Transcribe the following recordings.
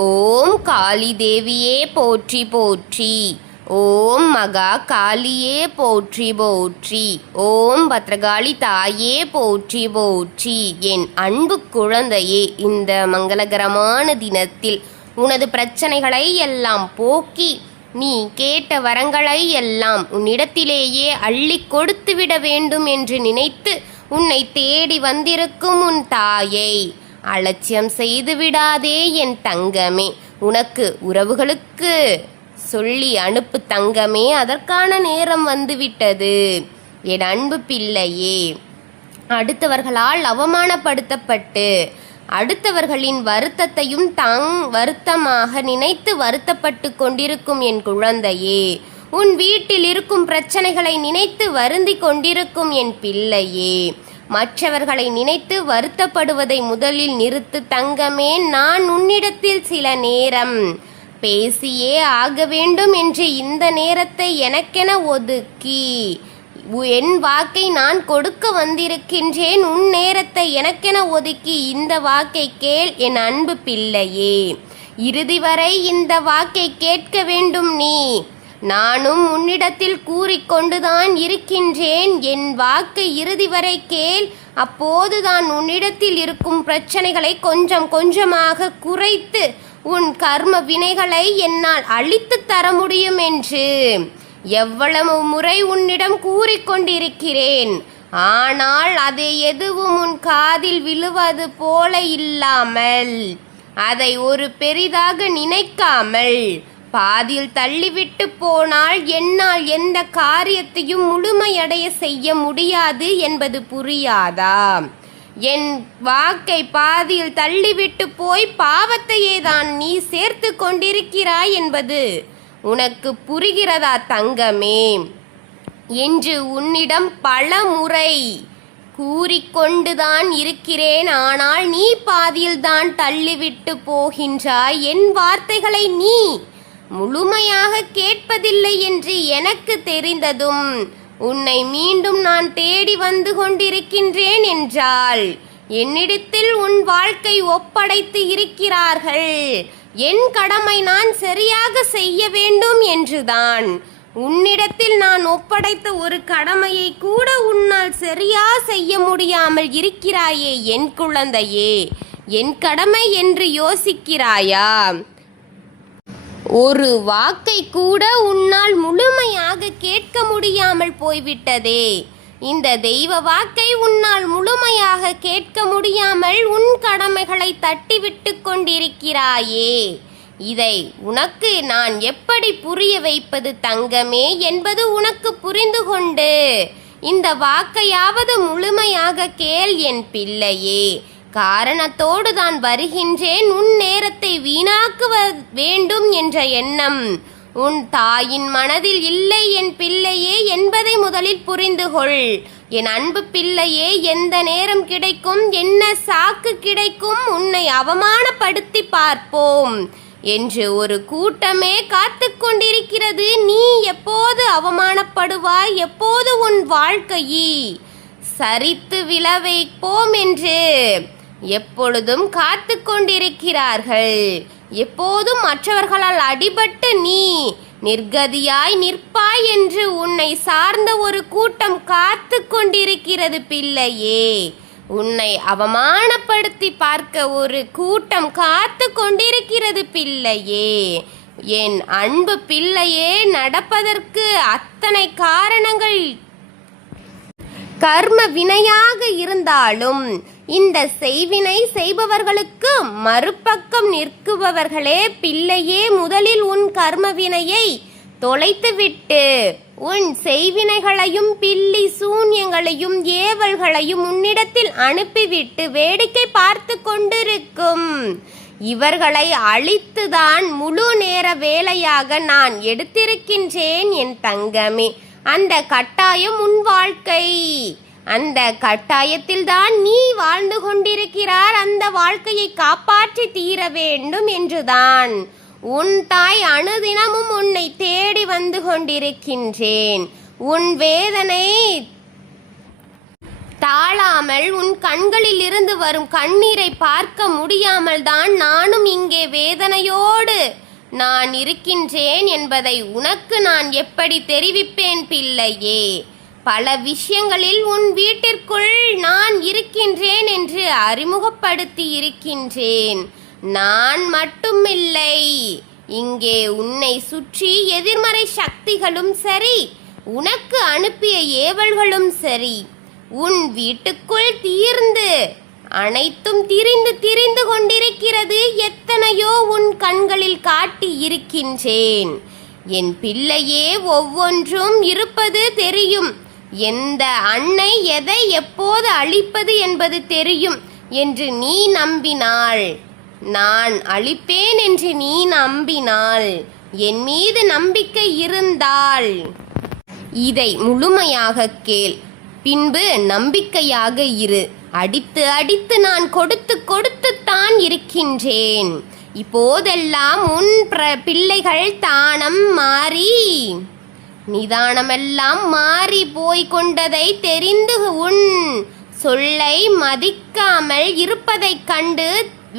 ஓம் காளி தேவியே போற்றி போற்றி. ஓம் மகா காளியே போற்றி போற்றி. ஓம் பத்ரகாளி தாயே போற்றி போற்றி. என் அன்பு குழந்தையே, இந்த மங்களகரமான தினத்தில் உனது பிரச்சனைகளை எல்லாம் போக்கி நீ கேட்ட வரங்களை எல்லாம் உன்னிடத்திலேயே அள்ளி கொடுத்துவிட வேண்டும் என்று நினைத்து உன்னை தேடி வந்திருக்கும் உன் தாயை அலட்சியம் செய்து விடாதே என் தங்கமே. உனக்கு உறவுகளுக்கு சொல்லி அனுப்பு தங்கமே, அதற்கான நேரம் வந்துவிட்டது என் அன்பு பிள்ளையே. அடுத்தவர்களால் அவமானப்படுத்தப்பட்டு அடுத்தவர்களின் வருத்தத்தையும் வருத்தமாக நினைத்து வருத்தப்பட்டு கொண்டிருக்கும் என் குழந்தையே, உன் வீட்டில் இருக்கும் பிரச்சனைகளை நினைத்து வருந்தி கொண்டிருக்கும் என் பிள்ளையே, மற்றவர்களை நினைத்து வருத்தப்படுவதை முதலில் நிறுத்து தங்கமே. நான் உன்னிடத்தில் சில நேரம் பேசியே ஆக வேண்டும் என்று இந்த நேரத்தை எனக்கென ஒதுக்கி என் வாக்கை நான் கொடுக்க வந்திருக்கின்றேன். உன் நேரத்தை எனக்கென ஒதுக்கி இந்த வாக்கை கேள் என் அன்பு பிள்ளையே. இறுதி வரை இந்த வாக்கை கேட்க வேண்டும் நீ. நானும் உன்னிடத்தில் கூறிக்கொண்டுதான் இருக்கின்றேன். என் வாக்கை இறுதி வரை கேள். அப்போதுதான் உன்னிடத்தில் இருக்கும் பிரச்சனைகளை கொஞ்சம் கொஞ்சமாக குறைத்து உன் கர்ம வினைகளை என்னால் அழித்து தர முடியும் என்று எவ்வளவு முறை உன்னிடம் கூறிக்கொண்டிருக்கிறேன். ஆனால் அதை எதுவும் உன் காதில் விழுவது போல இல்லாமல், அதை ஒரு பெரிதாக நினைக்காமல் பாதியில் தள்ளிவிட்டு போனால் என்னால் எந்த காரியத்தையும் முழுமையடைய செய்ய முடியாது என்பது புரியாதா? என் வாக்கை பாதியில் தள்ளிவிட்டு போய் பாவத்தையே தான் நீ சேர்த்து கொண்டிருக்கிறாய் என்பது உனக்கு புரிகிறதா தங்கமே? என்று உன்னிடம் பல முறை கூறிக்கொண்டுதான் இருக்கிறேன். ஆனால் நீ பாதியில் தான் தள்ளிவிட்டு போகின்றாய். என் வார்த்தைகளை நீ முழுமையாக கேட்பதில்லை என்று எனக்கு தெரிந்ததும் உன்னை மீண்டும் நான் தேடி வந்து கொண்டிருக்கின்றேன் என்றால் என்னிடத்தில் உன் வாழ்க்கை ஒப்படைத்து இருக்கிறார்கள். என் கடமை நான் சரியாக செய்ய வேண்டும் என்றுதான் உன்னிடத்தில் நான் ஒப்படைத்த ஒரு கடமையை கூட உன்னால் சரியா செய்ய முடியாமல் இருக்கிறாயே என் குழந்தையே. என் கடமை என்று யோசிக்கிறாயா? ஒரு வாக்கை கூட உன்னால் முழுமையாக கேட்க முடியாமல் போய்விட்டதே. இந்த தெய்வ வாக்கை உன்னால் முழுமையாக கேட்க முடியாமல் உன் கடமைகளை தட்டிவிட்டு கொண்டிருக்கிறாயே. இதை உனக்கு நான் எப்படி புரிய வைப்பது தங்கமே என்பது உனக்கு புரிந்து கொண்டு இந்த வாக்கையாவது முழுமையாக கேள் என் பிள்ளையே. காரணத்தோடு தான் வருகின்றேன். உன் நேரத்தை வீணாக்குவ வேண்டும் என்ற எண்ணம் உன் தாயின் மனதில் இல்லை என் பிள்ளையே என்பதை முதலில் புரிந்து கொள் என் அன்பு பிள்ளையே. எந்த நேரம் கிடைக்கும், என்ன சாக்கு கிடைக்கும், உன்னை அவமானப்படுத்தி பார்ப்போம் என்று ஒரு கூட்டமே காத்து கொண்டிருக்கிறது. நீ எப்போது அவமானப்படுவாய், எப்போது உன் வாழ்க்கையை சரித்து விழ வைப்போம் என்று எப்பொழுதும் காத்து கொண்டிருக்கிறார்கள். எப்போதும் மற்றவர்களால் அடிபட்டு நீ நிர்கதியாய் நிற்பாய் என்று உன்னை சார்ந்த ஒரு கூட்டம் காத்து கொண்டிருக்கிறது பிள்ளையே. உன்னை அவமானப்படுத்தி பார்க்க ஒரு கூட்டம் காத்து கொண்டிருக்கிறது பிள்ளையே. என் அன்பு பிள்ளையே, நடப்பதற்கு அத்தனை காரணங்கள் கர்ம வினையாக இருந்தாலும் இந்த செய்வினை செய்பவர்களுக்கு மறுபக்கம் நிற்குபவர்களே பிள்ளையே. முதலில் உன் கர்ம வினையை தொலைத்துவிட்டு உன் செய்வினைகளையும் பில்லி சூன்யங்களையும் ஏவல்களையும் உன்னிடத்தில் அனுப்பிவிட்டு வேடிக்கை பார்த்து கொண்டிருக்கும் இவர்களை அழித்துதான் முழு நேர வேலையாக நான் எடுத்திருக்கின்றேன் என் தங்கமே. அந்த கட்டாயம் உன் வாழ்க்கை. அந்த கட்டாயத்தில் தான் நீ வாழ்ந்து கொண்டிருக்கிறார். அந்த வாழ்க்கையை காப்பாற்றி தீர வேண்டும் என்றுதான் உன் தாய் அனுதினமும் உன்னை தேடி வந்து கொண்டிருக்கின்றேன். உன் வேதனை தாழாமல் கண்களில் இருந்து வரும் கண்ணீரை பார்க்க முடியாமல் தான் நானும் இங்கே வேதனையோடு நான் இருக்கின்றேன் என்பதை உனக்கு நான் எப்படி தெரிவிப்பேன் பிள்ளையே? பல விஷயங்களில் உன் வீட்டிற்குள் நான் இருக்கின்றேன் என்று அறிமுகப்படுத்தி இருக்கின்றேன். நான் மட்டுமில்லை, இங்கே உன்னை சுற்றி எதிர்மறை சக்திகளும் சரி, உனக்கு அனுப்பிய ஏவல்களும் சரி, உன் வீட்டுக்குள் அனைத்தும் திரிந்து கொண்டிருக்கிறது. எத்தனையோ உன் கண்களில் காட்டி இருக்கின்றேன். என் பிள்ளையே, ஒவ்வொன்றும் இருப்பது தெரியும். எந்த அன்னை எதை எப்போது அழிப்பது என்பது தெரியும் என்று நீ நம்பினாள். நான் அழிப்பேன் என்று நீ நம்பினாள். என் மீது நம்பிக்கை இருந்தால் இதை முழுமையாக கேள், பின்பு நம்பிக்கையாக இரு. அடித்து அடித்து நான் கொடுத்துத்தான் இருக்கின்றேன். இப்போதெல்லாம் உன் பிள்ளைகள் தானம் மாறி நிதானமெல்லாம் மாறி போய் கொண்டதை தெரிந்து உன் சொல்லை மதிக்காமல் இருப்பதைக் கண்டு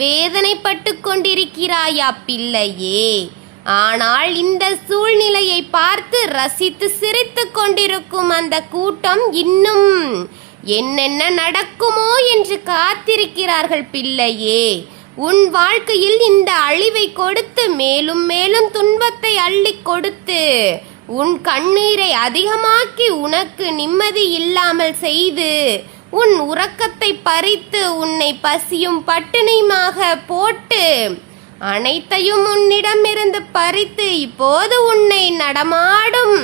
வேதனைப்பட்டு கொண்டிருக்கிறாயா பிள்ளையே? ஆனால் இந்த சூழ்நிலையை பார்த்து ரசித்து சிரித்து கொண்டிருக்கும் அந்த கூட்டம் இன்னும் என்னென்ன நடக்குமோ என்று காத்திருக்கிறார்கள் பிள்ளையே. உன் வாழ்க்கையில் இந்த அழிவை கொடுத்து மேலும் மேலும் துன்பத்தை அள்ளி கொடுத்து உன் கண்ணீரை அதிகமாக்கி உனக்கு நிம்மதி இல்லாமல் செய்து உன் உறக்கத்தை பறித்து உன்னை பசியும் பட்டினியுமாக போட்டு அனைத்தையும் உன்னிடமிருந்து பறித்து இப்போது உன்னை நடமாடும்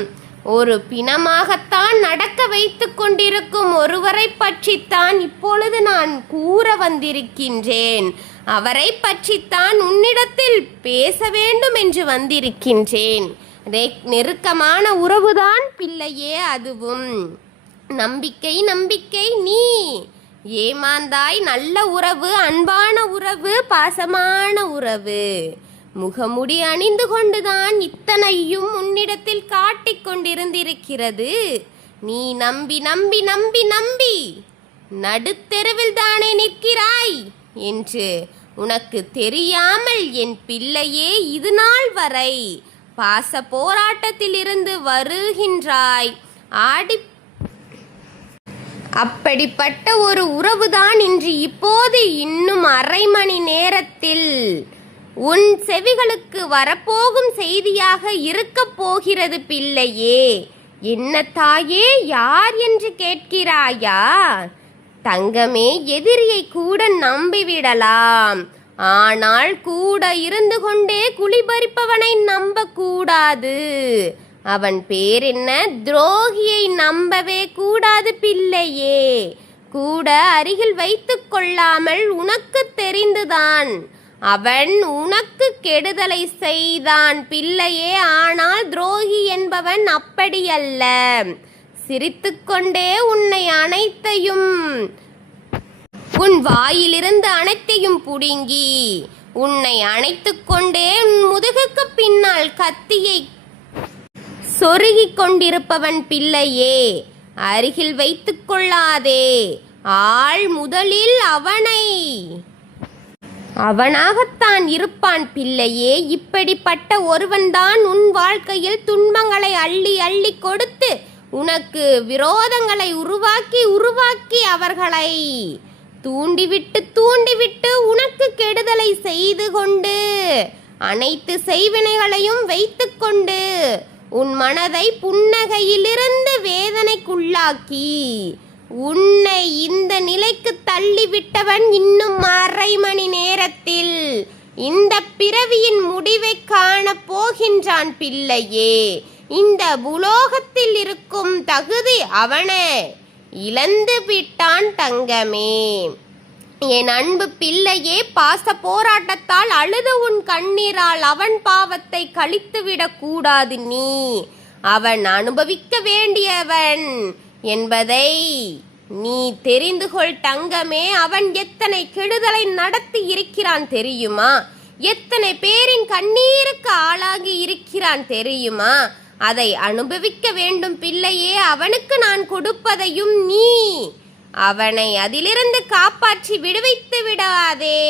ஒரு பிணமாகத்தான் நடக்க வைத்து கொண்டிருக்கும் ஒருவரை பற்றித்தான் இப்பொழுது நான் கூற வந்திருக்கின்றேன். அவரை பற்றித்தான் உன்னிடத்தில் பேச வேண்டும் என்று வந்திருக்கின்றேன். நெருக்கமான உறவுதான் பிள்ளையே அதுவும். நம்பிக்கை நம்பிக்கை, நீ ஏமாந்தாய். நல்ல உறவு, அன்பான உறவு, பாசமான உறவு. முகமுடி அணிந்து கொண்டுதான் இத்தனையும் உன்னிடத்தில் காட்டிக் கொண்டிருந்திருக்கிறது. நீ நம்பி நம்பி நம்பி நம்பி நடுத்தெருவில் தானே நிற்கிறாய் என்று உனக்கு தெரியாமல் என் பிள்ளையே இது நாள் வரை பாச போராட்டத்தில் இருந்து வருகின்றாய். அப்படிப்பட்ட ஒரு உறவுதான் இன்று இப்போது இன்னும் அரை மணி நேரத்தில் உன் செவிகளுக்கு வரப்போகும் செய்தியாக இருக்க போகிறது பிள்ளையே. என்ன தாயே, யார் என்று கேட்கிறாயா? தங்கமே, எதிரியை கூட நம்பிவிடலாம், ஆனால் கூட இருந்து கொண்டே குளிபறிப்பவனை நம்ப கூடாது. அவன் பேர் என்ன? துரோகியை நம்பவே கூடாது பிள்ளையே. கூட அருகில் வைத்து கொள்ளாமல் உனக்கு தெரிந்துதான் அவன் உனக்கு கெடுதலை செய்தான் பிள்ளையே. ஆனால் துரோகி என்பவன் அப்படியல்ல. சிரித்துக்கொண்டே உன்னை அனைத்தையும் உன் வாயிலிருந்து அனைத்தையும் புடுங்கி உன்னை அணைத்துக் கொண்டே உன் முதுகுக்கு பின்னால் கத்தியை சொருகிக் கொண்டிருப்பவன் பிள்ளையே. அருகில் வைத்துக் கொள்ளாதே. ஆள் முதலில் அவனாகத்தான் இருப்பான் பிள்ளையே. இப்படிப்பட்ட ஒருவன்தான் உன் வாழ்க்கையில் துன்பங்களை அள்ளி அள்ளி கொடுத்து உனக்கு விரோதங்களை உருவாக்கி அவர்களை தூண்டிவிட்டு உனக்கு கெடுதலை செய்து கொண்டு அனைத்து செய்வினைகளையும் வைத்துக்கொண்டு உன் மனதை புன்னகையிலிருந்து வேதனைக்குள்ளாக்கி உன்னை இந்த நிலைக்கு தள்ளிவிட்டவன் இன்னும் அரை மணி நேரத்தில் இந்த பிறவியின் முடிவை காண போகின்றான் பிள்ளையே. இந்த புலோகத்தில் இருக்கும் தகுதி அவனே இழந்து விட்டான் தங்கமே. என் அன்பு பிள்ளையே, பாச போராட்டத்தால் அழுது உன் கண்ணீரால் அவன் பாவத்தை கழித்துவிடக் கூடாது. நீ அவன் அனுபவிக்க வேண்டியவன் என்பதை நீ தெரிந்து கொள் தங்கமே. அவன் எத்தனை கெடுதலை நடத்தி இருக்கிறான் தெரியுமா? எத்தனை பேரின் கண்ணீருக்கு ஆளாகி இருக்கிறான் தெரியுமா? அதை அனுபவிக்க வேண்டும் பிள்ளையே. அவனுக்கு நான் கொடுப்பதையும் நீ அவனை அதிலிருந்து காப்பாற்றி விடுவித்து விடாதே.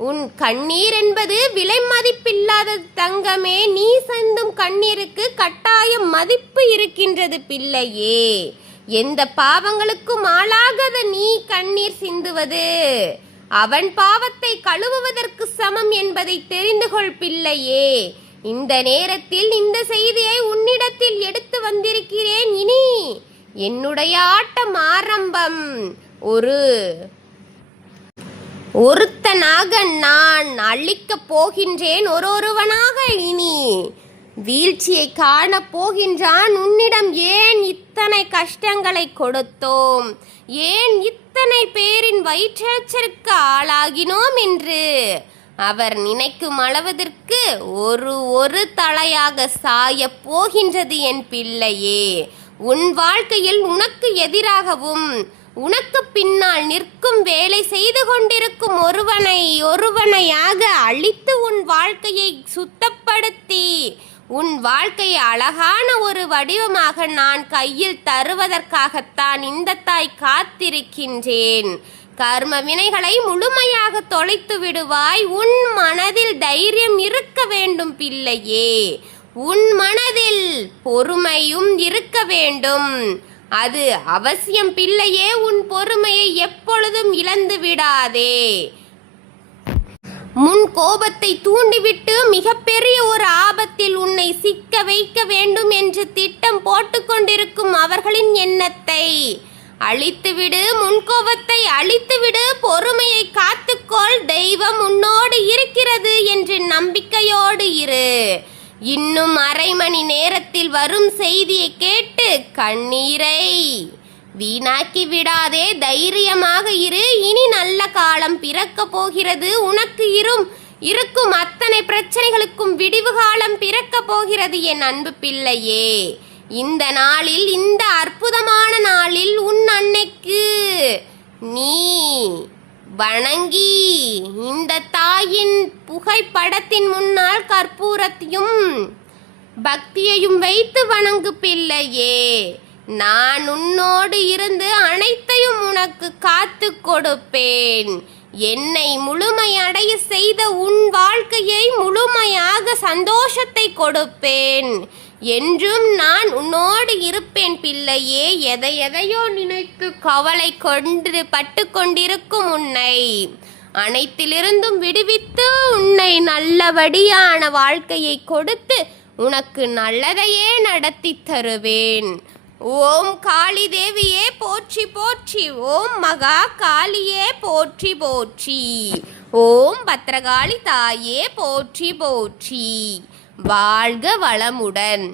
உன் கண்ணீர் என்பது விலை மதிப்பில்லா முடியாதது தங்கமே. நீ சிந்தும் கண்ணீருக்கு கட்டாயம் மதிப்பு இருக்கின்றது பிள்ளையே. எந்த பாவங்களுக்கும் ஆளாகாத நீ கண்ணீர் சிந்துவது அவன் பாவத்தை கழுவுவதற்கு சமம் என்பதை தெரிந்து கொள் பிள்ளையே. இந்த நேரத்தில் இந்த செய்தியை உன்னிடத்தில் எடுத்து வந்திருக்கிறேன். இனி என்னுடைய ஆட்டம் ஆரம்பம். ஒருத்தனாக நான் அழிக்கப் போகின்றேன், ஒருவனாக. இனி வீழ்ச்சியை காணப் போகின்றான். உன்னிடம் ஏன் இத்தனை கஷ்டங்களை கொடுத்தோம், ஏன் இத்தனை பேரின் வயிற்றெரிச்சலுக்கு ஆளாகினோம் என்று அவர் நினைக்கும் அளவதற்கு ஒரு தலையாக சாயப் போகின்றது என் பிள்ளையே. உன் வாழ்க்கையில் உனக்கு எதிராகவும் உனக்கு பின்னால் நிற்கும் வேலை செய்து கொண்டிருக்கும் ஒருவனையாக அழித்து உன் வாழ்க்கையை சுத்தப்படுத்தி உன் வாழ்க்கையை அழகான ஒரு வடிவமாக நான் கையில் தருவதற்காகத்தான் இந்த தாய் காத்திருக்கின்றேன். கர்ம வினைகளை முழுமையாக தொலைத்து விடுவாய். உன் மனதில் தைரியம் இருக்க வேண்டும் பிள்ளையே. உன் மனதில் பொறுமையும் இருக்க வேண்டும். அது அவசியம் பிள்ளையே. உன் பொறுமையை எப்பொழுதும் இழந்து விடாதே. முன் கோபத்தை தூண்டிவிட்டு மிகப்பெரிய ஒரு ஆபத்தில் உன்னை சிக்க வைக்க வேண்டும் என்று திட்டம் போட்டுக்கொண்டிருக்கும் அவர்களின் எண்ணத்தை அழித்துவிடு. முன்கோபத்தை அழித்துவிடு. பொறுமையை காத்துக்கொள். தெய்வம் உன்னோடு இருக்கிறது என்று நம்பிக்கையோடு இரு. இன்னும் அரை மணி நேரத்தில் வரும் செய்தியை கேட்டு கண்ணீரை வீணாக்கி விடாதே. தைரியமாக இரு. இனி நல்ல காலம் பிறக்க போகிறது. உனக்கு இருக்கும் அத்தனை பிரச்சனைகளுக்கும் விடிவு காலம் பிறக்க போகிறது என் அன்பு பிள்ளையே. இந்த நாளில், இந்த அற்புதமான நாளில் உன் அன்னைக்கு நீ வணங்கி இந்த தாயின் புகைப்படத்தின் முன்னால் கற்பூரத்தையும் பக்தியையும் வைத்து வணங்கு பிள்ளையே. நான் உன்னோடு இருந்து அனைத்தையும் உனக்கு காத்து கொடுப்பேன். என்னை முழுமையடைய செய்த உன் வாழ்க்கையை முழுமையாக சந்தோஷத்தை கொடுப்பேன். என்றும் நான் உன்னோடு இருப்பேன் பிள்ளையே. எதையோ நினைத்து கவலை பட்டு கொண்டிருக்கும் உன்னை அனைத்திலிருந்தும் விடுவித்து உன்னை நல்லபடியான வாழ்க்கையை கொடுத்து உனக்கு நல்லதையே நடத்தி தருவேன். ஓம் காளி தேவியே போற்றி போற்றி. ஓம் மகா காளியே போற்றி போற்றி. ஓம் பத்ரகாளி தாயே போற்றி போற்றி. வாழ்க வளமுடன்.